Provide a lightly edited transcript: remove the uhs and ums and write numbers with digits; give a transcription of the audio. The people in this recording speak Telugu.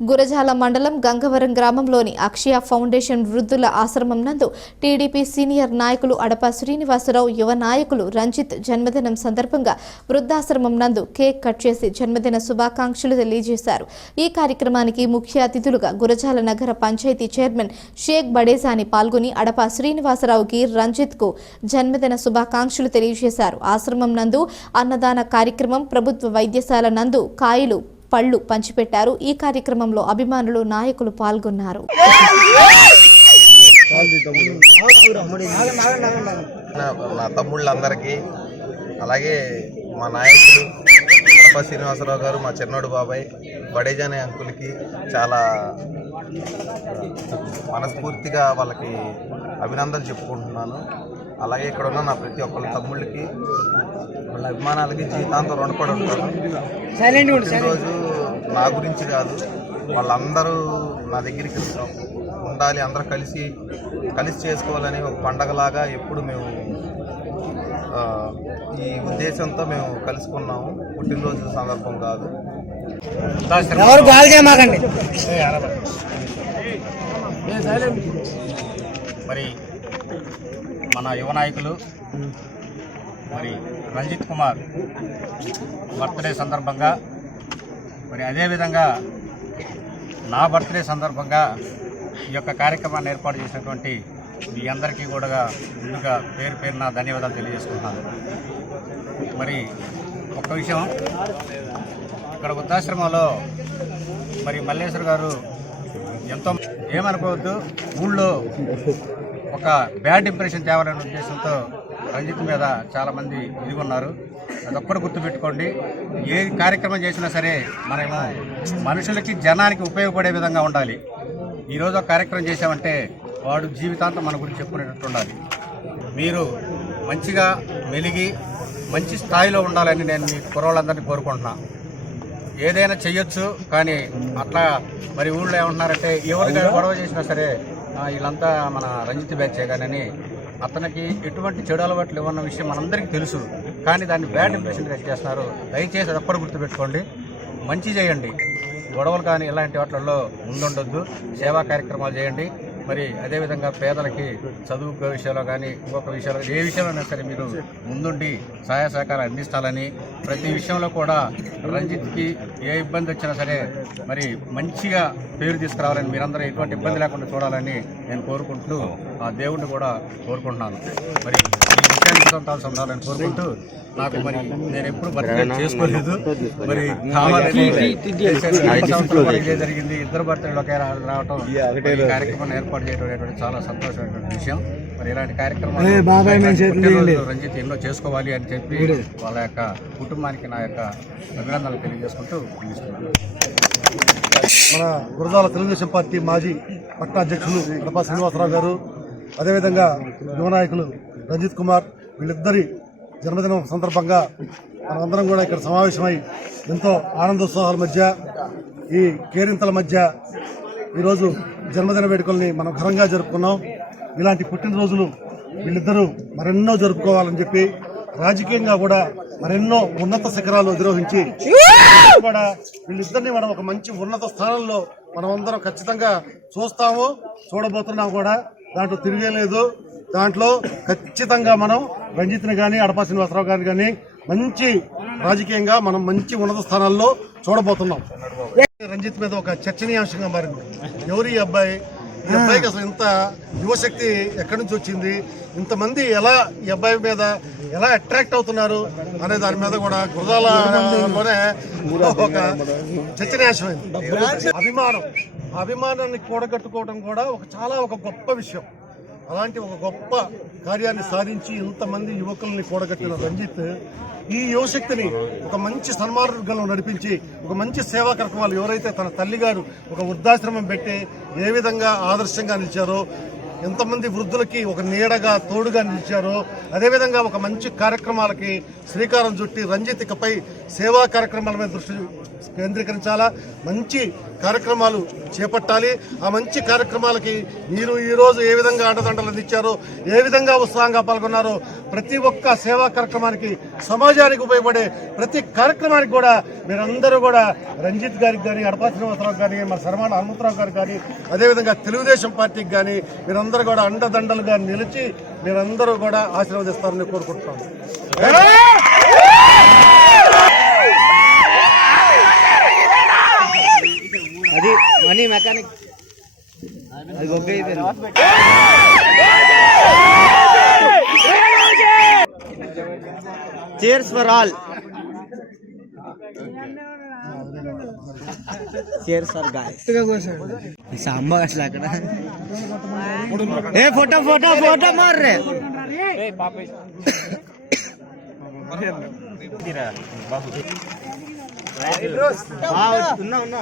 గురజాల మండలం గంగవరం గ్రామంలోని అక్షయ ఫౌండేషన్ వృద్ధుల ఆశ్రమం నందు టీడీపీ సీనియర్ నాయకులు అడప శ్రీనివాసరావు, యువ నాయకులు రంజిత్ జన్మదినం సందర్భంగా వృద్ధాశ్రమం నందు కేక్ కట్ చేసి జన్మదిన శుభాకాంక్షలు తెలియజేశారు. ఈ కార్యక్రమానికి ముఖ్య అతిథులుగా గురజాల నగర పంచాయతీ చైర్మన్ షేక్ బడేసాని పాల్గొని అడప శ్రీనివాసరావుకి, రంజిత్ కు జన్మదిన శుభాకాంక్షలు తెలియజేశారు. ఆశ్రమం నందు అన్నదాన కార్యక్రమం, ప్రభుత్వ వైద్యశాల నందు కాయలు, పళ్ళు పంచిపెట్టారు. ఈ కార్యక్రమంలో అభిమానులు, నాయకులు పాల్గొన్నారు. నా తమ్ముళ్ళందరికీ, అలాగే మా నాయకులు అడప శ్రీనివాసరావు గారు, మా చిన్నోడు బాబాయ్ బడేజానే అంకుల్కి చాలా మనస్ఫూర్తిగా వాళ్ళకి అభినందనలు చెప్పుకుంటున్నాను. అలాగే ఇక్కడ ఉన్న నా ప్రతి ఒక్కళ్ళ తమ్ముళ్ళకి, వాళ్ళ అభిమానాలకి జీవితాంతం రుణపడి ఉంటాను. ఈరోజు నా గురించి కాదు, వాళ్ళందరూ నా దగ్గరికి ఉండాలి, అందరూ కలిసి చేసుకోవాలని ఒక పండగలాగా ఎప్పుడు మేము ఈ ఉద్దేశంతో మేము కలుసుకున్నాము. పుట్టినరోజు సందర్భం కాదు. మరి మన యువ నాయకులు మరి రంజిత్ కుమార్ బర్త్డే సందర్భంగా, మరి అదేవిధంగా నా బర్త్డే సందర్భంగా ఈ యొక్క కార్యక్రమాన్ని ఏర్పాటు చేసినటువంటి మీ అందరికీ కూడా ముందుగా పేరున ధన్యవాదాలు తెలియజేసుకుంటున్నాను. మరి ఒక్క విషయం, ఇక్కడ వృద్ధాశ్రమంలో మరి మల్లేశ్వర్ గారు ఎంతో ఏమనుకోవద్దు, ఊళ్ళో ఒక బ్యాడ్ ఇంప్రెషన్ తేవాలనే ఉద్దేశంతో రంజిత్ మీద చాలామంది ఇదిగొన్నారు. అదొక్కటి గుర్తుపెట్టుకోండి. ఏ కార్యక్రమం చేసినా సరే మనము మనుషులకి, జనానికి ఉపయోగపడే విధంగా ఉండాలి. ఈరోజు ఒక కార్యక్రమం చేశామంటే వాడు జీవితాంతం మన గురించి చెప్పుకునేటట్టు ఉండాలి. మీరు మంచిగా మెలిగి మంచి స్థాయిలో ఉండాలని నేను మీ కుర్రోళ్ళందరినీ కోరుకుంటున్నాను. ఏదైనా చెయ్యొచ్చు, కానీ అట్లా మరి ఊళ్ళో ఏమంటున్నారంటే ఎవరికైనా గొడవ చేసినా సరే వీళ్ళంతా మన రంజిత్ బ్యాచ్ కానీ అతనికి ఎటువంటి చెడు అలవాట్లు ఇవ్వన్న విషయం మనందరికీ తెలుసు, కానీ దాన్ని బ్యాడ్ ఇంప్రెషన్ క్రియేట్ చేస్తున్నారు. దయచేసి అది ఒక్కటి గుర్తుపెట్టుకోండి, మంచి చేయండి, గొడవలు కానీ ఇలాంటి వాటిల్లో ముందుండొద్దు, సేవా కార్యక్రమాలు చేయండి. మరి అదేవిధంగా పేదలకి చదువు విషయంలో కానీ ఇంకొక విషయంలో ఏ విషయంలో సరే మీరు ముందుండి సహాయ సహకారం అందిస్తాలని, ప్రతి విషయంలో కూడా రంజిత్కి ఏ ఇబ్బంది వచ్చినా సరే మరి మంచిగా పేరు తీసుకురావాలని, మీరందరూ ఎటువంటి ఇబ్బంది లేకుండా చూడాలని నేను కోరుకుంటూ ఆ దేవుణ్ణి కూడా కోరుకుంటున్నాను. మరి ఈ విషయాన్ని ఉండాలని కోరుకుంటూ, నాకు మరి నేను ఎప్పుడు బర్త్డే చేసుకోలేదు, మరి కావాలని ఇదే జరిగింది. ఇద్దరు బర్త్డేలు ఒకే రావటం, కార్యక్రమాన్ని ఏర్పాటు చేయడం చాలా సంతోషమైనటువంటి విషయం. మరి ఇలాంటి కార్యక్రమాలు రంజిత్ ఎన్నో చేసుకోవాలి అని చెప్పి వాళ్ళ యొక్క కుటుంబానికి నా యొక్క అభినందనలు తెలియజేసుకుంటూ ముగిస్తున్నాను. మన గురజాల తెలుగుదేశం పార్టీ మాజీ పట్టణ అధ్యక్షులు అడప శ్రీనివాసరావు గారు, అదేవిధంగా యువ నాయకులు రంజిత్ కుమార్, వీళ్ళిద్దరి జన్మదినం సందర్భంగా మనమందరం కూడా ఇక్కడ సమావేశమై ఎంతో ఆనందోత్సవాల మధ్య, ఈ కేరింతల మధ్య ఈరోజు జన్మదిన వేడుకల్ని మనం ఘనంగా జరుపుకున్నాం. ఇలాంటి పుట్టినరోజులు వీళ్ళిద్దరూ మరెన్నో జరుపుకోవాలని చెప్పి, రాజకీయంగా కూడా మరెన్నో ఉన్నత శిఖరాలు అధిరోహించి కూడా వీళ్ళిద్దరిని మనం ఒక మంచి ఉన్నత స్థానంలో మనమందరం ఖచ్చితంగా చూడబోతున్నాం కూడా. దాంట్లో తిరిగేలేదు. దాంట్లో ఖచ్చితంగా మనం రంజిత్ని కానీ, అడప శ్రీనివాసరావు గారిని కానీ మంచి రాజకీయంగా మనం మంచి ఉన్నత స్థానాల్లో చూడబోతున్నాం. రంజిత్ మీద ఒక చర్చనీయాంశంగా మారింది. ఎవరు ఈ అబ్బాయి? ఈ అబ్బాయికి అసలు ఇంత యువశక్తి ఎక్కడి నుంచి వచ్చింది? ఇంతమంది ఈ అబ్బాయి మీద ఎలా అట్రాక్ట్ అవుతున్నారు అనే దాని మీద కూడా గురజాలలోనే ఒక చర్చనీయాంశమైంది. అభిమానాన్ని కూడగట్టుకోవడం కూడా చాలా గొప్ప విషయం. అలాంటి ఒక గొప్ప కార్యాన్ని సాధించి ఇంతమంది యువకుల్ని కూడగట్టిన రంజిత్ ఈ యువశక్తిని ఒక మంచి సన్మార్గంలో నడిపించి, ఒక మంచి సేవా కార్యక్రమాలు, ఎవరైతే తన తల్లిగారు ఒక వృద్ధాశ్రమం పెట్టి ఏ విధంగా ఆదర్శంగా నిలిచారో, ఎంతమంది వృద్ధులకి ఒక నీడగా, తోడుగా నిలిచారో, అదేవిధంగా ఒక మంచి కార్యక్రమాలకి శ్రీకారం చుట్టి రంజిత్ ఇకపై సేవా కార్యక్రమాల మీద దృష్టి కేంద్రీకరించాలా, మంచి కార్యక్రమాలు చేపట్టాలి. ఆ మంచి కార్యక్రమాలకి మీరు ఈరోజు ఏ విధంగా అండదండలు అందించారో, ఏ విధంగా ఉత్సాహంగా పాల్గొన్నారో ప్రతి ఒక్క సేవా కార్యక్రమానికి, సమాజానికి ఉపయోగపడే ప్రతి కార్యక్రమానికి కూడా మీరందరూ కూడా రంజిత్ గారికి కానీ, అడపా శ్రీనివాసరావు కానీ, మన శర్మాన హనుమంతరావు గారు కానీ, అదేవిధంగా తెలుగుదేశం పార్టీకి కానీ మీరందరూ కూడా అండదండలుగా నిలిచి మీరందరూ కూడా ఆశీర్వదిస్తారని కోరుకుంటున్నాను. అది మనీ మెకానిక్ అది ఒకే Cheers for all. Cheers for guys. Samba असला कड़ा ए फोटो फोटो फोटो मार रे ए पापे ఉన్నా ना